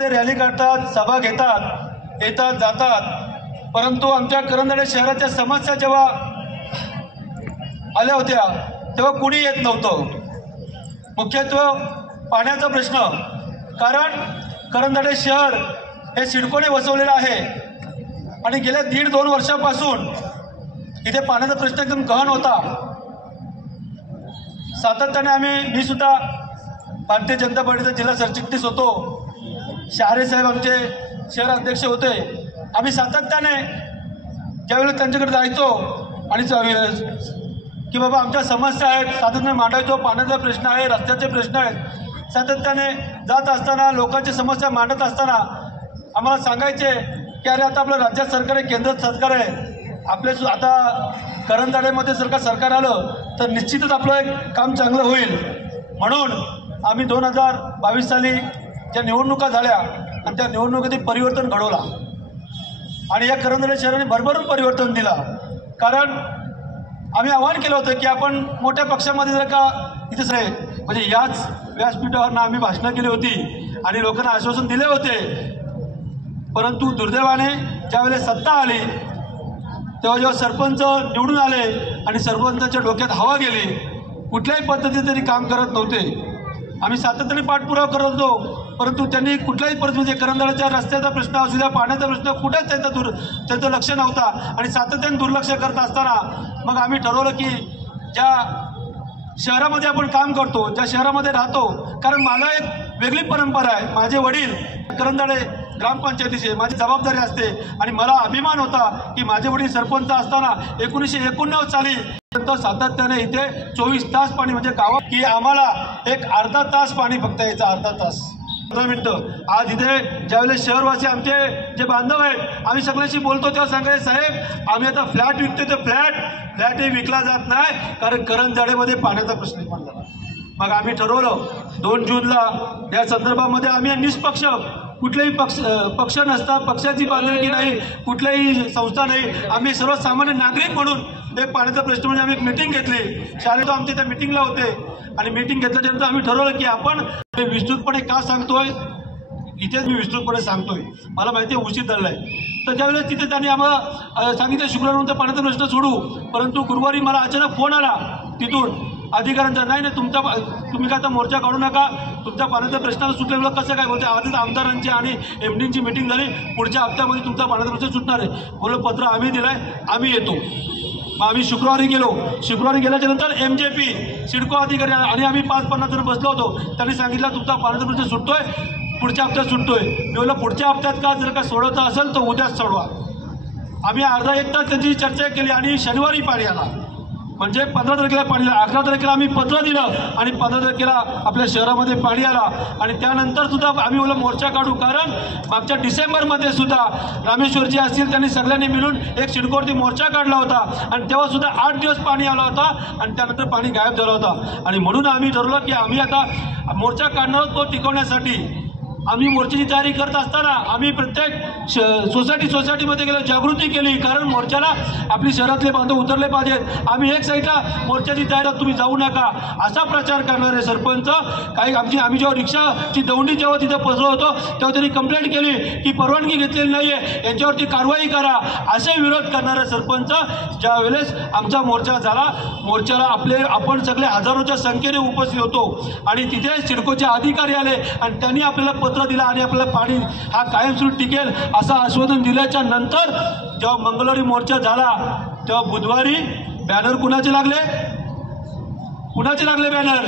ते रॅली काढतात, सभा घेतात, येतात जातात, परंतु आमच्या करंजाडे शहराच्या समस्या जेव्हा आल्या होत्या तेव्हा कुणी येत नव्हतं. मुख्यत्वे पाण्याचा प्रश्न, कारण करंजाडे शहर हे सिडकोने वसवलेलं आहे आणि गेल्या 1.5-2 वर्षापासून इथे पाण्याचा प्रश्न एकदम गहन होता. सातत्याने मी सुद्धा भारतीय जनता पार्टीचा जिल्हा सरचिटणीस होतो, शहारे साहेब आमचे शहर अध्यक्ष होते. आम्ही सातत्याने ज्यावेळेला त्यांच्याकडे जायचो आणि की बाबा आमच्या समस्या आहेत सातत्याने मांडायचो, पाण्याचा प्रश्न आहे, रस्त्याचे प्रश्न आहेत, सातत्याने जात असताना लोकांची समस्या मांडत असताना आम्हाला सांगायचे की अरे आता आपलं राज्य सरकार आहे, केंद्र सरकार आहे, आपले आता करंजाडेमध्ये सरकार आलं तर निश्चितच आपलं एक काम चांगलं होईल. म्हणून आम्ही 2022 साली ज्या निवडणुका झाल्या आणि त्या निवडणुकीत परिवर्तन घडवला आणि या करंजाडे शहराने भरभरून परिवर्तन दिला. कारण आम्ही आवाहन केलं होतं की आपण मोठ्या पक्षामध्ये जर का इथेच राहील, म्हणजे याच व्यासपीठावर आम्ही भाषणं केली होती आणि लोकांना आश्वासन दिले होते. परंतु दुर्दैवाने ज्यावेळेस सत्ता आली तेव्हा जेव्हा सरपंच निवडून आले आणि सरपंचाच्या डोक्यात हवा गेली, कुठल्याही पद्धतीने त्यांनी काम करत नव्हते. आम्ही सातत्याने पाठपुरावा करत होतो, परंतु त्यांनी कुठल्याही परिस्थितीमध्ये करंजाड्याच्या रस्त्याचा प्रश्न असू द्या, पाण्याचा प्रश्न कुठेच त्यांचं लक्ष नव्हता आणि सातत्याने दुर्लक्ष करत असताना मग आम्ही ठरवलं की ज्या शहरामध्ये आपण काम करतो, ज्या शहरामध्ये राहतो, कारण मला एक वेगळी परंपरा आहे, माझे वडील करंजाडे ग्रामपंचायतीचे माझी जबाबदारी असते आणि मला अभिमान होता की माझे वडील सरपंच असताना 1989 साली सातत्याने इथे 24 तास पाणी, म्हणजे गावात की आम्हाला एक अर्धा तास पाणी फक्त यायचं, अर्धा तास 15 मिनिटं. आज इथे ज्यावेळेस शहरवासी आमचे जे बांधव आहेत आम्ही सगळ्यांशी बोलतो तेव्हा सांगायचे साहेब आम्ही आता फ्लॅट विकतो, तर फ्लॅटही विकला जात नाही कारण करंजाडेमध्ये पाण्याचा प्रश्न निर्माण झाला. मग आम्ही ठरवलं 2 जूनला या संदर्भामध्ये आम्ही निष्पक्ष, कुठलेही पक्ष नसता, पक्षाची बांधणी नाही, कुठल्याही संस्था नाही, आम्ही सर्वसामान्य नागरिक म्हणून एक पाण्याचा प्रश्न म्हणजे आम्ही एक मीटिंग घेतली. शाळेत आमच्या त्या मीटिंगला होते आणि मीटिंग घेतल्यानंतर आम्ही ठरवलं की आपण विस्तृतपणे का सांगतोय, इथेच मी विस्तृतपणे सांगतोय, मला माहिती आहे उशीर झाला आहे. तर ज्यावेळेस तिथे त्यांनी आम्हाला सांगितलं शुक्रवारनंतर पाण्याचा प्रश्न सोडू, परंतु गुरुवारी मला अचानक फोन आला तिथून अधिकाऱ्यांचा, नाही तुम्ही काय आता मोर्चा काढू नका, तुमच्या पाण्याचा प्रश्न सुटलेला कसं काय बोलते, आधीच आमदारांची आणि एमडींची मीटिंग झाली, पुढच्या हप्त्यामध्ये तुमचा पाण्याचा प्रश्न सुटणार आहे. बोललं पत्र आम्ही दिलं आहे, आम्ही येतो. मग आम्ही शुक्रवारी गेलो. शुक्रवारी गेल्याच्यानंतर MJP सिडको अधिकारी आणि आम्ही 5-50 जण बसलो होतो. त्यांनी सांगितलं तुमचा पाण्याचा प्रश्न सुटतोय, पुढच्या हप्त्यात सुटतोय. मी बोललं पुढच्या हप्त्यात का, जर का सोडवता असेल तर उद्याच सोडवा. आम्ही अर्धा 1 तास त्यांची चर्चा केली आणि शनिवारी पाणी आला, म्हणजे 15 तारखेला पाणी आलं. 11 तारखेला आम्ही पत्र दिलं आणि 15 तारखेला आपल्या शहरामध्ये पाणी आलं. आणि त्यानंतर सुद्धा आम्ही बोललो मोर्चा काढू, कारण मागच्या डिसेंबरमध्ये सुद्धा रामेश्वरजी असतील त्यांनी सगळ्यांनी मिळून एक सिडकोवरती मोर्चा काढला होता आणि तेव्हा सुद्धा 8 दिवस पाणी आला होता आणि त्यानंतर पाणी गायब झालं होतं. आणि म्हणून आम्ही ठरवलं की आम्ही आता मोर्चा काढणार आहोत, तो टिकवण्यासाठी. आम्ही मोर्चाची तयारी करत असताना आम्ही प्रत्येक सोसायटीमध्ये गेलो, जागृती केली, कारण मोर्चाला आपली शहरातले बांधव उतरले पाहिजेत. आम्ही एक साईडला मोर्चाची तयारी, तुम्ही जाऊ नका असा प्रचार करणारे सरपंच काही आम्ही जेव्हा रिक्षाची दौंडी जेव्हा तिथे पसरलो होतो तेव्हा त्यांनी कंप्लेंट केली की परवानगी घेतलेली नाही आहे, यांच्यावरती कारवाई करा, असे विरोध करणारे सरपंच. ज्या वेळेस आमचा मोर्चा झाला, मोर्चाला आपण सगळे हजारोच्या संख्येने उपस्थित होतो आणि तिथे सिडकोचे अधिकारी आले आणि त्यांनी आपल्याला पत्र दिला आणि आपल्याला पाणी हा कायमस्वरूपी टिकेल असं आश्वासन दिल्याच्या नंतर जेव्हा मंगळवारी मोर्चा झाला तेव्हा बुधवारी बॅनर कुणाचे लागले बॅनर,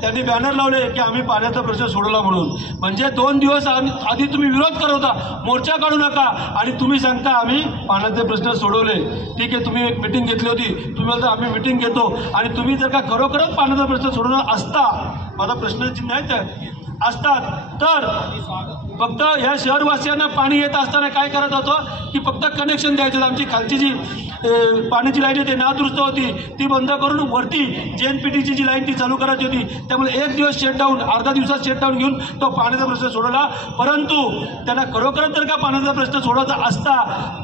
त्यांनी बॅनर लावले की आम्ही पाण्याचा प्रश्न सोडवला म्हणून. म्हणजे 2 दिवस आधी तुम्ही विरोध करत होता, मोर्चा काढू नका, आणि तुम्ही सांगता आम्ही पाण्याचे प्रश्न सोडवले. ठीक आहे, तुम्ही एक मीटिंग घेतली होती, तुम्ही बोलता आम्ही मीटिंग घेतो, आणि तुम्ही जर का खरोखरच पाण्याचा प्रश्न सोडवणार असता, माझा प्रश्नचिन्ह आहे असतात, तर फक्त या शहरवासियांना पाणी येत असताना काय करत होतं की फक्त कनेक्शन द्यायचं. आमची खालची जी पाण्याची लाईन आहे ती नादुरुस्त होती, ती बंद करून वरती JNPTची जी लाईन ती चालू करायची होती. त्यामुळे 1 दिवस शटडाऊन, अर्धा दिवसात शटडाऊन घेऊन तो पाण्याचा प्रश्न सोडवला. परंतु त्यांना खरोखरच जर का पाण्याचा प्रश्न सोडवायचा असता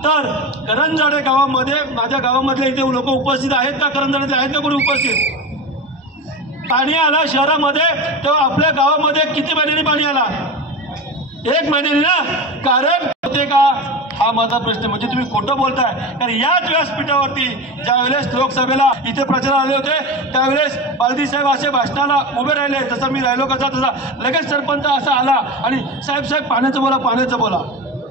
तर करंजाडे गावामध्ये, माझ्या गावामधले इथे लोक उपस्थित आहेत का, करंजाडे आहेत का कोणी उपस्थित? पाणी आला शहरामध्ये तेव्हा आपल्या गावामध्ये किती महिन्यांनी पाणी आला? 1 महिन्याने ना, कारण होते का हा माझा प्रश्न. म्हणजे तुम्ही खोटं बोलताय. कारण याच व्यासपीठावरती ज्यावेळेस लोकसभेला इथे प्रचार आले होते त्यावेळेस बालदी साहेब असे भाषणाला उभे राहिले, जसं मी राहिलो कसा तसा लगेच सरपंच असा आला आणि साहेब पाण्याचं बोला, पाण्याचं बोला.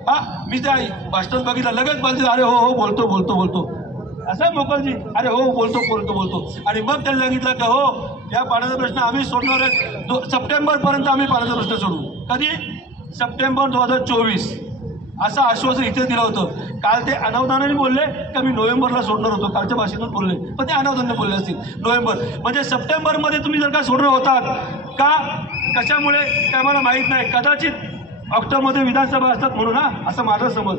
हा, मी त्या भाषणात बघितलं, लगेच बालदी अरे हो बोलतो असा मोकलजी अरे हो बोलतो. आणि मग त्यांनी सांगितलं की हो या पाण्याचा प्रश्न आम्ही सोडणार आहे, सप्टेंबरपर्यंत आम्ही पाण्याचा प्रश्न सोडू. कधी? सप्टेंबर 2024 असं आश्वासन इथे दिलं होतं. काल ते अनावधानाने बोलले का मी नोव्हेंबरला सोडणार होतो, कालच्या भाषेतून बोलले, पण ते अनावधानाने बोलले असतील. नोव्हेंबर म्हणजे सप्टेंबरमध्ये तुम्ही जर का सोडणार होतात का, कशामुळे ते आम्हाला माहीत नाही. कदाचित ऑक्टोबरमध्ये विधानसभा असतात म्हणून, हा असं माझा समज.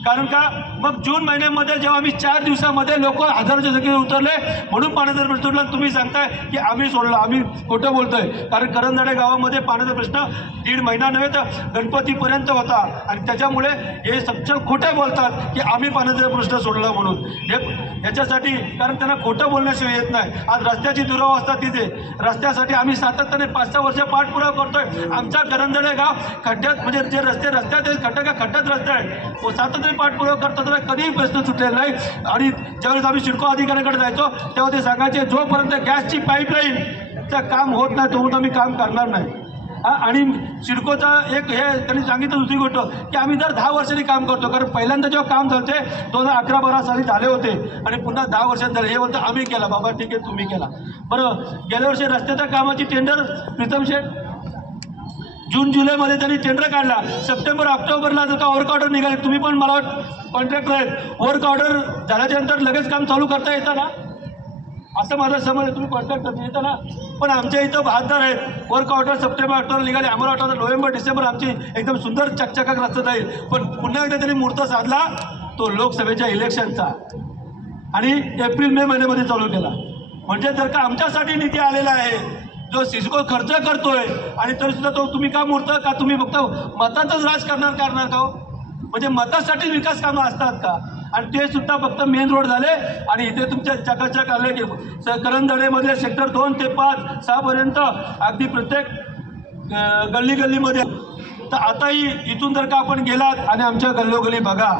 कारण का मग जून महिन्यामध्ये जेव्हा आम्ही 4 दिवसामध्ये लोक हजाराच्या संख्येने उतरले म्हणून पाण्याचा प्रश्न सोडला, तुम्ही सांगताय की आम्ही सोडला. आम्ही खोटं बोलतोय. कारण करंजाडे गावामध्ये पाण्याचा प्रश्न 1.5 महिना नव्हे तर गणपतीपर्यंत होता आणि त्याच्यामुळे हे सक्षम खोटं बोलतात की आम्ही पाण्याचा प्रश्न सोडला म्हणून. हे याच्यासाठी कारण त्यांना खोटं बोलण्याशिवाय येत नाही. आज रस्त्याची दुरावस्था तिथे, रस्त्यासाठी आम्ही सातत्याने 5-6 वर्ष पाठपुरावा करतोय. आमचा करंजाडे गाव खड्ड्यात, म्हणजे जे रस्त्यात खड्ड्यात रस्ते आहे, सातत्याने पाठपुरावा करतात, कधीही प्रश्न सुटलेला नाही. आणि ज्यावेळेस आम्ही सिडको अधिकाऱ्यांकडे जायचो तेव्हा ते सांगायचे जोपर्यंत गॅसची पाईपलाईनचं काम होत नाही तोपर्यंत आम्ही काम करणार नाही. आणि सिडकोचा एक हे त्यांनी सांगितलं दुसरी गोष्ट की आम्ही दर 10 वर्षांनी काम करतो. कारण पहिल्यांदा जेव्हा काम झालं ते 2011-12 साली झाले होते आणि पुन्हा 10 वर्षांत झाले. हे बोलतं आम्ही केला. बाबा ठीक आहे, तुम्ही केला. बरं, गेल्या वर्षी रस्त्याच्या कामाची टेंडर प्रीतम शेठ जून जुलैमध्ये त्यांनी टेंडर काढला. सप्टेंबर ऑक्टोबरला जर का वर्क ऑर्डर निघाले, तुम्ही पण मला कॉन्ट्रॅक्टर आहेत, वर्क ऑर्डर झाल्याच्या नंतर लगेच काम चालू करता येतं ना, असं माझा समज आहे. तुम्ही कॉन्ट्रॅक्टर येतं ना, पण आमच्या इथं बहादर आहेत. वर्क ऑर्डर सप्टेंबर ऑक्टोबर निघाले, आम्हाला वाटतं नोव्हेंबर डिसेंबर आमची एकदम सुंदर चकचकाक रस्ता जाईल. पण पुन्हा एकदा त्यांनी मुहूर्त साधला तो लोकसभेच्या इलेक्शनचा आणि एप्रिल मे महिन्यामध्ये चालू केला. म्हणजे जर का आमच्यासाठी निधी आलेला आहे जो सिडको खर्च करतोय आणि तरी सुद्धा तो तुम्ही का मुहूर्त का तुम्ही फक्त मतातच राजकारण करणार का? म्हणजे मतासाठी विकास कामं असतात का? आणि ते सुद्धा फक्त मेन रोड झाले आणि इथे तुमच्या चकाचक आले की करंजाडेमध्ये सेक्टर 2 ते 5, 6 पर्यंत अगदी प्रत्येक गल्लीमध्ये. तर आताही इथून जर का आपण गेलात आणि आमच्या गल्लोगल्ली बघा,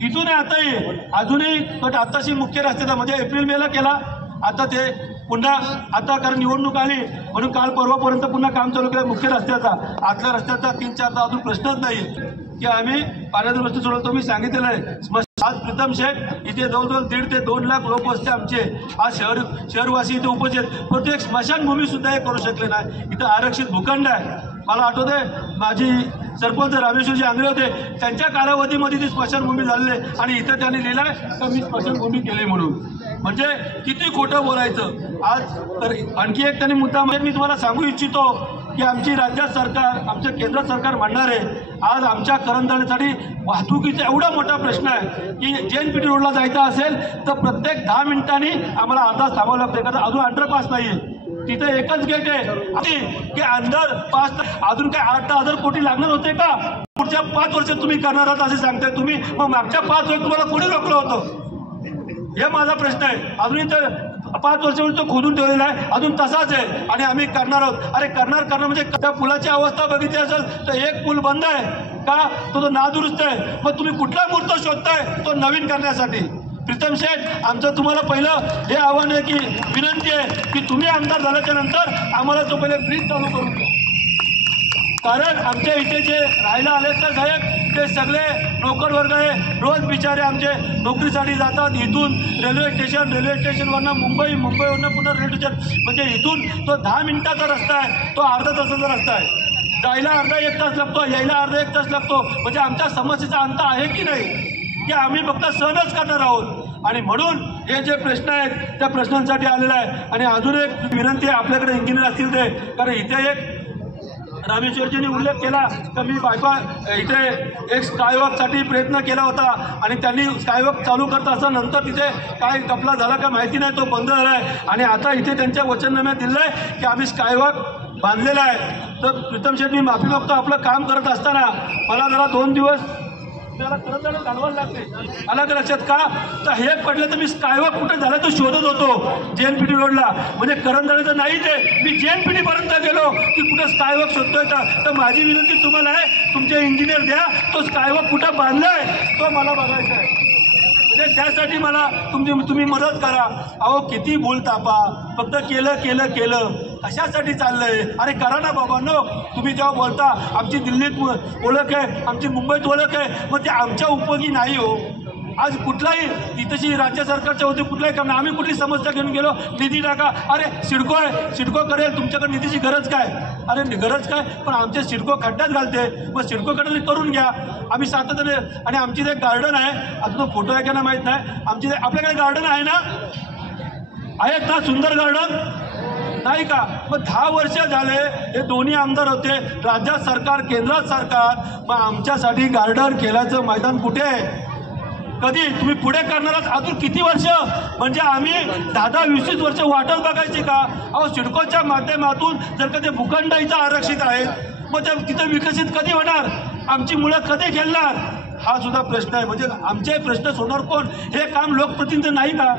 इथून आताही अजूनही आताशी मुख्य रस्त्याचा म्हणजे एप्रिल मेला केला, आता ते पुन्हा आता कारण निवडणूक आली म्हणून काल परवापर्यंत पुन्हा काम चालू केलं मुख्य रस्त्याचा. आतल्या रस्त्याचा 3-4 अजून प्रश्नच नाही की आम्ही पाण्याचा प्रश्न सोडवतो. मी सांगितलेलं आहे. आज प्रीतम शेठ इथे जवळजवळ 1.5 ते 2 लाख लोक वसते आमचे. आज शहरवासी इथे उपस्थित आहेत, परंतु एक स्मशानभूमीसुद्धा हे करू शकले नाही. इथं आरक्षित भूखंड आहे. मला आठवतं आहे माझी सरपंच रामेश्वरजी आंग्रे होते, त्यांच्या कालावधीमध्ये ती स्मशानभूमी झालेली आहे आणि इथं त्यांनी लिहिलं आहे का मी स्मशानभूमी केली म्हणून. म्हणजे किती खोटं बोलायचं. आज तर आणखी एक त्यांनी मुद्दा म्हणजे मी तुम्हाला सांगू इच्छितो की आमची राज्य सरकार, आमचं केंद्र सरकार म्हणणार आहे आज आमच्या करंजाडेसाठी वाहतुकीचा एवढा मोठा प्रश्न आहे की JNPT रोडला जायचं असेल तर प्रत्येक 10 मिनिटांनी आम्हाला अर्धा तास थांबावं लागतं. कारण अजून अंडरपास नाही आहे, तिथे एकच गेट आहे की अंडर पास. अजून काय 8-10 कोटी लागणार होते का? पुढच्या 5 वर्षात तुम्ही करणार आहात असे सांगताय तुम्ही, मग मागच्या 5 वर्षात तुम्हाला कोणी रोखलं होतं? हे माझा प्रश्न आहे. अजूनही तर 5 वर्षापूर्वी तो खोदून ठेवलेला आहे, अजून तसाच आहे आणि आम्ही करणार आहोत. अरे करणार म्हणजे त्या पुलाची अवस्था बघितली असेल तर एक पूल बंद आहे का, तो नादुरुस्त आहे. मग तुम्ही कुठला मुहूर्त शोधताय तो नवीन करण्यासाठी? प्रीतम शेठ, आमचं तुम्हाला पहिलं हे आव्हान आहे की विनंती आहे की तुम्ही आमदार झाल्याच्या नंतर आम्हाला तो पहिले ब्रिज चालू करून द्या. कारण आमच्या इथे जे राहायला आले तर साहेब ते सगळे नोकर वर्ग आहे, रोज बिचारे आमचे नोकरीसाठी जातात. इथून रेल्वे स्टेशनवरनं मुंबईवरनं पुन्हा रेल्वे स्टेशन, म्हणजे इथून तो 10 मिनिटाचा रस्ता आहे, तो अर्धा तासाचा रस्ता आहे. जायला अर्धा 1 तास लागतो, यायला अर्धा 1 तास लागतो. म्हणजे आमच्या समस्येचा अंत आहे की नाही की आम्ही फक्त सहनच करणार आहोत? आणि म्हणून हे जे प्रश्न आहेत त्या प्रश्नांसाठी आलेला आहे. आणि अजून एक विनंती आहे आपल्याकडे इंजिनियर असतील ते, कारण इथे एक रामेश्वरजींनी उल्लेख केला तर मी इथे एक स्कायवॉकसाठी प्रयत्न केला होता आणि त्यांनी स्कायवॉक चालू करत असताना नंतर तिथे काय कपला झाला का माहिती नाही, तो बंद झाला आहे. आणि आता इथे त्यांच्या वचननाम्यात दिलं आहे की आम्ही स्कायवॉक बांधलेला आहे. तर प्रीतम शेठ, मी माफी मागतो, आपलं काम करत असताना मला जरा 2 दिवस आपल्याला करंजाला घालवायला लागते. अलग लक्षात का तर हे पडलं तर मी स्कायवॉक कुठे झालं तो शोधत होतो JNPT रोडला. म्हणजे करंजाला नाही ते मी JNPT पर्यंत गेलो की कुठं स्कायवॉक शोधतोय तर माझी विनंती तुम्हाला आहे तुमचे इंजिनियर द्या तो स्कायवॉक कुठं बांधलाय तो मला बघायचा आहे. म्हणजे त्यासाठी मला तुम्ही मदत करा. अहो किती बोलतापा फक्त केलं केलं केलं कशासाठी चाललंय. अरे करा ना बाबांनो. तुम्ही जेव्हा बोलता आमची दिल्लीत ओळख आहे आमची मुंबईत ओळख आहे मग ते आमच्या उपयोगी नाही हो. आज कुठलाही इथंची राज्य सरकारच्या होती कुठलाही काम आम्ही कुठली समस्या घेऊन गेलो निधी टाका. अरे सिडको आहे सिडको करेल तुमच्याकडे निधीची गरज काय. अरे गरज काय पण आमचे सिडको खड्ड्यात घालते मग सिडकोकडे तरी करून घ्या. आम्ही सातत्याने आणि आमची एक गार्डन आहे आता तो फोटो आहे का ना माहीत नाही आमची आपल्याकडे गार्डन आहे ना आहेत ना सुंदर गार्डन नाही का. मग 10 वर्ष झाले हे दोन्ही आमदार होते राज्यात सरकार केंद्रात सरकार मग आमच्यासाठी गार्डन खेळाचं मैदान कुठे आहे. कधी तुम्ही पुढे करणारच अजून किती वर्ष म्हणजे आम्ही 10-20 वर्ष वाटत बघायची का. अहो सिडकोच्या माध्यमातून जर का ते भूखंडाईचं आरक्षित आहे मग ते तिथं विकसित कधी होणार आमची मुलं कधी खेळणार हा सुद्धा प्रश्न आहे. म्हणजे आमचे प्रश्न सोडणार कोण. हे काम लोकप्रतिनिधी नाही का.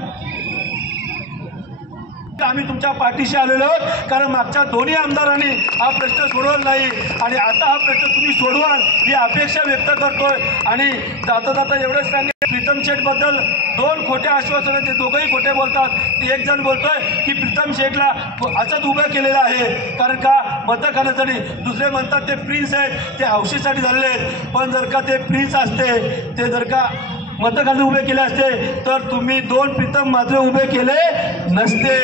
आम्ही तुमच्या पाठीशी आलेलो आहोत कारण मागच्या दोन्ही आमदारांनी हा प्रश्न सोडवला नाही आणि आता हा प्रश्न तुम्ही सोडवाल ही अपेक्षा व्यक्त करतोय. आणि जाता जाता एवढंच सांगेल प्रीतम शेठबद्दल 2 खोटे आश्वासन ते दोघंही खोटे बोलतात. एक जण बोलतोय की प्रीतम शेठला असंच उभं केलेलं आहे कारण का मतं खाण्यासाठी. दुसरे म्हणतात ते प्रिन्स आहेत ते हौशीसाठी झालेले आहेत. पण जर का ते प्रिन्स असते ते जर का मतं खाली उभे केले असते तर तुम्ही 2 प्रीतम मात्र उभे केले नसते.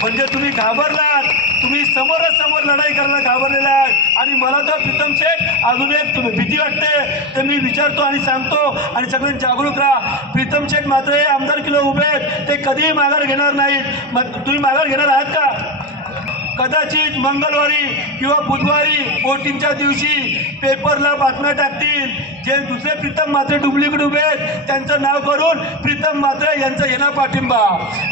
म्हणजे तुम्ही घाबरलात तुम्ही समोर लढाई करायला घाबरलेला आहे. आणि मला तर प्रीतम शेठ अजून एक भीती वाटते तर मी विचारतो आणि सांगतो आणि सगळ्यांनी जागरूक राहा. प्रीतम शेठ मात्र हे आमदार किलो उभे आहेत ते कधीही माघार घेणार नाहीत. मग तुम्ही माघार घेणार आहात का. कदाचित मंगळवारी किंवा बुधवारी वोटिंगच्या दिवशी पेपरला बातम्या टाकतील जे दुसरे प्रीतम मात्रे डुप्लिकेट उभे आहेत त्यांचं नाव करून प्रीतम मात्रे यांचा येणा पाठिंबा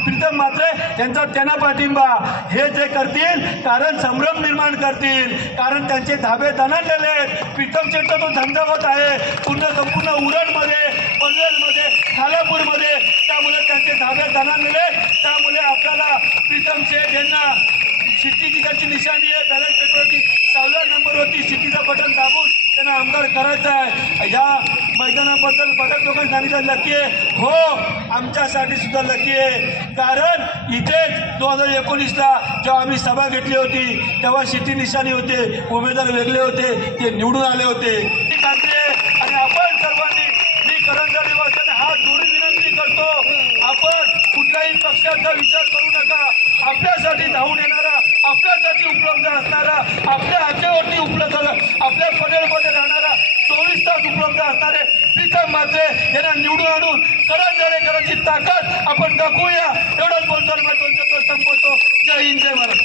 प्रीतम मात्रे यांचा त्यांना पाठिंबा हे जे करतील कारण संभ्रम निर्माण करतील कारण त्यांचे धाबे दणाणलेले आहेत. प्रीतम शेठचा तो धंदावत आहे संपूर्ण उरणमध्ये पनवेलमध्ये खालापूरमध्ये त्यामुळे त्यांचे धाबे दणाणलेले त्यामुळे आपल्याला प्रीतम शेठ यांना शिट्टीची त्यांची निशाणी आहे बॅलेट पेपरवरती 6व्या नंबरवरती शिट्टीचं बटन दाबून त्यांना आमदार करायचं आहे. या मैदानाबद्दल बऱ्याच लोकांनी सांगितलं लकी आहे. हो आमच्यासाठी सुद्धा लकी आहे कारण इथे 2019ला जेव्हा आम्ही सभा घेतली होती तेव्हा शिट्टी निशाणी होते उमेदवार वेगळे होते ते निवडून आले होते. आणि आपण सर्वांनी मी करंजा निवासाने हात जोडून विनंती करतो आपण कुठल्याही पक्षाचा विचार करू नका. आपल्यासाठी धावून येणारा आपल्यासाठी उपलब्ध असणारा आपल्या हातावरती उपलब्ध आपल्या पनेलमध्ये राहणारा 24 तास उपलब्ध असणारे प्रीतम मात्रे यांना निवडून आणून करंजाची ताकद आपण दाखवूया. एवढंच बोलतो संपवतो. जय हिंद जय महाराष्ट्र.